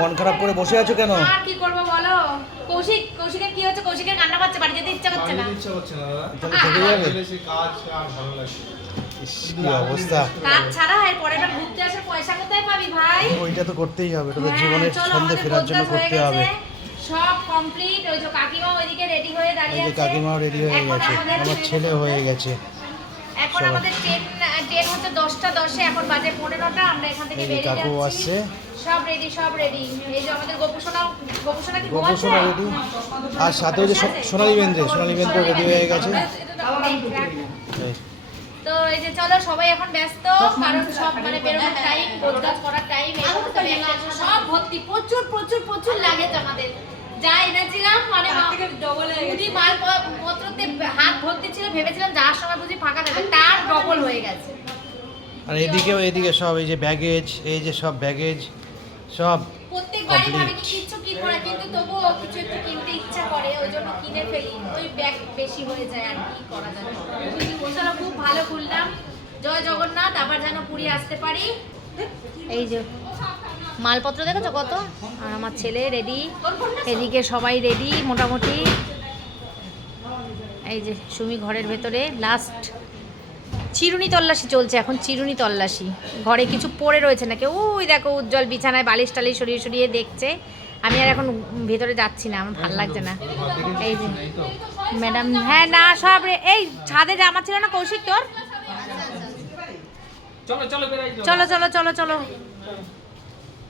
মন খারাপ করে বসে আছো কেন? আর কি করব বলো? কৌশিক কৌশিকের কি হচ্ছে? কৌশিকের কান্না পাচ্ছে বাড়ি যেতে ইচ্ছা করছে না। বাড়িতে ইচ্ছা করছে না দাদা। তাহলে থেকে যাবে? কাজ আর ভালো না। ইস, কি অবস্থা? কাজ ছাড়া এর পরের বার ঘুরতে আসার পয়সা কোথায় পাবি ভাই? ওইটা তো করতেই হবে এটা তো হ্যাঁ, জীবনের আমাদের ফেরার জন্য করতে হবে। সব কমপ্লিট ওই যে কাকিমা ওইদিকে রেডি হয়ে দাঁড়িয়ে আছে। কাকিমাও রেডি হয়ে গেছে আমার ছেলে হয়ে গেছে। এখন আমাদের ট্রেন ট্রেন হচ্ছে দশটা দশে এখন বাজে পনেরোটা আমরা এখান থেকে বেরিয়ে কাকু যাচ্ছি। সব রেডি সব রেডি এই যে আমাদের গোপুসোনা গোপুসোনা কি? গোপসোনা রেডি আর সাথে ওই যে সোনালী বেন্দ্রে সোনালী বেন্দ্র রেডি হয়ে গেছে। তো এই যে চলো সবাই এখন ব্যস্ত কারণ সব মানে বেরোনোর টাইম গোজগাজ করার টাইম সব ভর্তি। প্রচুর প্রচুর প্রচুর লাগে আমাদের। যা এনেছিলাম মানে বুঝি মাল প- পত্রতে হাত ভর্তি ছিল ভেবেছিলাম যাওয়ার সময় বুঝি ফাঁকা থাকবে। তার ডবল হয়ে গেছে। আর এদিকেও এদিকে সব এই যে ব্যাগেজ এই যে সব ব্যাগেজ সব প্রত্যেকবারই Complete. ভাবি কি কিচ্ছু কিনবো না কিন্তু তবুও কিছু একটু কিনতে ইচ্ছা করে ওই জন্য কিনে ফেলি। ওই ব্যাগ বেশি হয়ে যায় আর কি করা যাবে চলো খুব ভালো ঘুরলাম জয় জগন্নাথ আবার যেন পুরী আসতে পারি। এই যে মালপত্র দেখেছ কত? আর আমার ছেলে রেডি এদিকে সবাই রেডি মোটামুটি। এই যে সুমি ঘরের ভেতরে লাস্ট চিরুনি তল্লাশি চলছে এখন চিরুনি তল্লাশি। ঘরে কিছু পড়ে রয়েছে নাকি? ওই দেখো উজ্জ্বল বিছানায় বালিশ টালিশ সরিয়ে সরিয়ে দেখছে। আমি আর এখন ভেতরে যাচ্ছি না আমার ভালো লাগছে না। এই যে ম্যাডাম হ্যাঁ না সব এই ছাদে জামা ছিল না কৌশিক তোর? চলো চলো চলো চলো।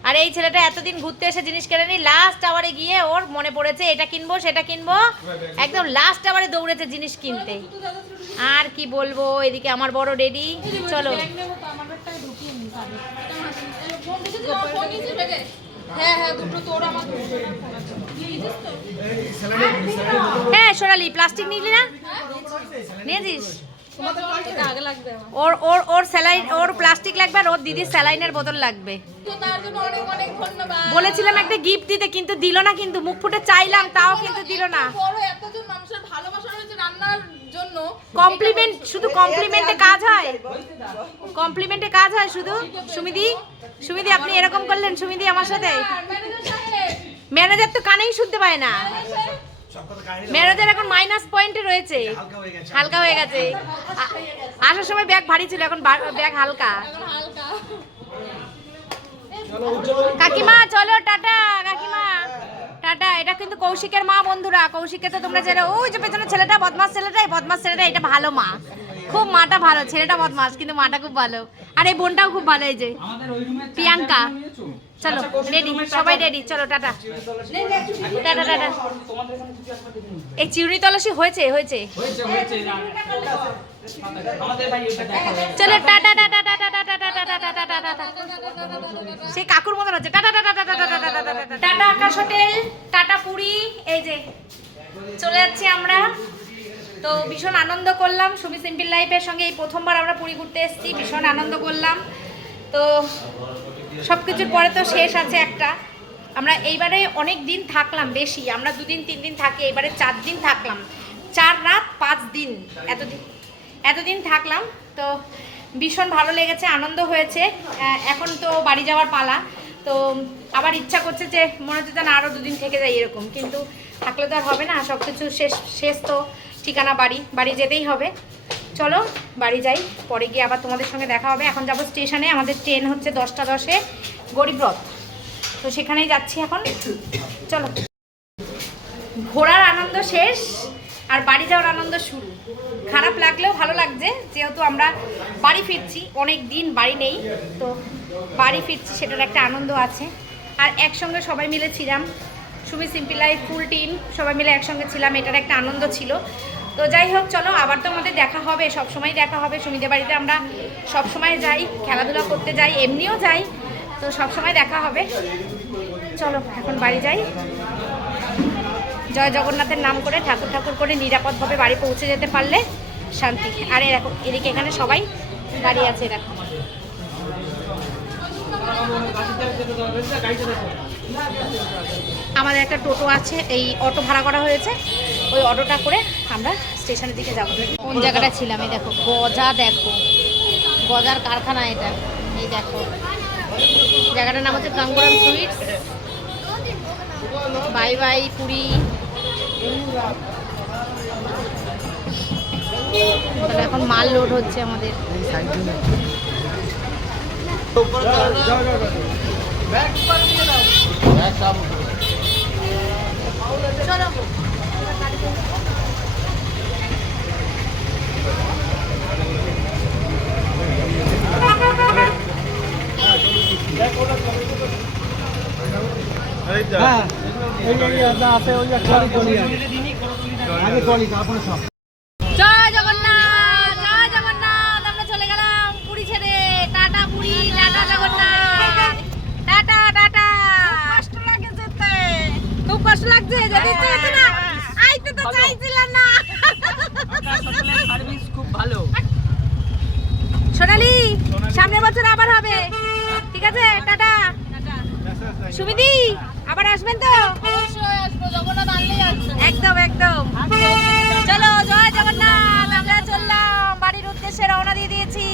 আর এই ছেলেটা এতদিন ঘুরতে এসে জিনিস কেনে নি লাস্ট আওয়ারে গিয়ে ওর মনে পড়েছে, এটা কিনবো, সেটা কিনবো। একদম লাস্ট আওয়ারে দৌড়েছে জিনিস কিনতে। আর কি বলব, এদিকে আমার বড় রেডি চলো। হ্যাঁ সোনালি প্লাস্টিক নিলি না? নিয়েছিস? ওর ওর ওর স্যালাইন ওর প্লাস্টিক লাগবে আর ওর দিদির স্যালাইনের বোতল লাগবে। বলেছিলাম একটা গিফট দিতে কিন্তু দিল না কিন্তু মুখ ফুটে চাইলাম তাও কিন্তু দিল না। বড় এতজন মানুষের ভালোবাসা রয়েছে রান্নার জন্য। কমপ্লিমেন্ট শুধু কমপ্লিমেন্টে কাজ হয়। কমপ্লিমেন্টে কাজ হয় শুধু। সুমিদি সুমিদি আপনি এরকম করলেন সুমিদি আমার সাথে। ম্যানেজার তো কানেই শুনতে পায় না। ম্যানেজার এখন মাইনাস পয়েন্টে রয়েছে। হালকা হয়ে গেছে আসার সময় ব্যাগ ভারী ছিল এখন ব্যাগ হালকা। কাকিমা চলো টাটা কাকিমা। টাটা এটা কিন্তু কৌশিকের মা বন্ধুরা। কৌশিককে তো তোমরা জেনে ওই যে পেছনে ছেলেটা বদমাস ছেলেটা এই বদমাস ছেলেটা এটা ভালো মা। খুব মাটা ভালো ছেলেটা বদমাস কিন্তু মাটা খুব ভালো আর এই বোনটাও খুব ভালো এই যে প্রিয়াঙ্কা চলো রেডি সবাই রেডি চলো টাটা টাটা টাটা এই চিউনি তলাশি হয়েছে হয়েছে চলো tata tata tata tata tata tata tata tata সেই কাকুর মতন হচ্ছে tata tata tata tata tata tata tata আকাশ হোটেল টাটা পুরী এই যে চলে যাচ্ছি আমরা তো ভীষণ আনন্দ করলাম সুমি সিম্পল লাইফের সঙ্গে এই প্রথমবার আমরা পুরী ঘুরতে এসেছি, ভীষণ আনন্দ করলাম। তো সব কিছুর পরে তো শেষ আছে একটা। আমরা এইবারে অনেক দিন থাকলাম, বেশি। আমরা দুদিন, তিন দিন থাকি এবারে চার দিন থাকলাম। চার রাত, পাঁচ দিন এতদিন এতদিন থাকলাম। তো ভীষণ ভালো লেগেছে, আনন্দ হয়েছে। এখন তো বাড়ি যাওয়ার পালা। তো আবার ইচ্ছা করছে যে মনে হচ্ছে যেন আরও দুদিন থেকে যাই এরকম। কিন্তু থাকলে তো আর হবে না সব কিছু শেষ শেষ তো। ঠিকানা বাড়ি বাড়ি যেতেই হবে। চলো, বাড়ি যাই, পরে গিয়ে আবার তোমাদের সঙ্গে দেখা হবে। এখন যাব স্টেশনে, আমাদের ট্রেন হচ্ছে দশটা দশে গরিবরথ তো সেখানেই যাচ্ছি এখন। চলো। ঘোরার আনন্দ শেষ, আর বাড়ি যাওয়ার আনন্দ শুরু। খারাপ লাগলেও ভালো লাগছে, যেহেতু আমরা বাড়ি ফিরছি, অনেক দিন বাড়ি নেই, তো বাড়ি ফিরছি, সেটার একটা আনন্দ আছে। আর একসঙ্গে সবাই মিলে ছিলাম। সুমি সিম্পিলাই ফুল টিম, সবাই মিলে একসঙ্গে ছিলাম, এটার একটা আনন্দ ছিল। তো যাই হোক, চলো, আবার তো আমাদের দেখা হবে সব সময় দেখা হবে। সুমিদের বাড়িতে আমরা সব সময় যাই, খেলাধুলা করতে যাই, এমনিও যাই, তো সব সময় দেখা হবে। চলো, এখন বাড়ি যাই। জয় জগন্নাথের নাম করে ঠাকুর ঠাকুর করে নিরাপদভাবে বাড়ি পৌঁছে যেতে পারলে শান্তি। আর এরকম এদিকে এখানে সবাই দাঁড়িয়ে আছে এরকম আমাদের একটা টোটো আছে, এই অটো ভাড়া করা হয়েছে। ওই অটোটা করে আমরা স্টেশনের দিকে যাব। কোন জায়গাটা ছিলাম? এই দেখো, গজা দেখো। গজার কারখানা এটা। এই দেখো। জায়গাটার নাম হচ্ছে Ganguram sweets. Bye bye, Puri. এখন মাল লোড হচ্ছে আমাদের। হ্যাঁ আছে ওই আগে ট্রলি তারপরে সব জয় জগন্নাথ জয় জগন্নাথ আমরা চলে গেলাম পুরী ছেড়ে tata Puri tata Jagannath tata tata কষ্ট লাগে যেতে খুব কষ্ট লাগছে যেতে ইচ্ছে হচ্ছে না আইতে তো চাইছিলাম না সার্ভিস খুব ভালো সোনালি, সামনের বছর আবার হবে। ঠিক আছে? টাটা। সুমিদি আবার আসবেন তো? একদম একদম। চলো, জয় জগন্নাথ, আমরা চললাম। বাড়ির উদ্দেশ্যে রওনা দিয়ে দিয়েছি।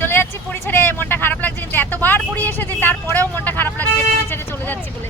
চলে যাচ্ছি পুরী ছেড়ে। মনটা খারাপ লাগছে কিন্তু এতবার পুরী এসেছি, তারপরেও মনটা খারাপ লাগছে, পুরী ছেড়ে চলে যাচ্ছি বলে।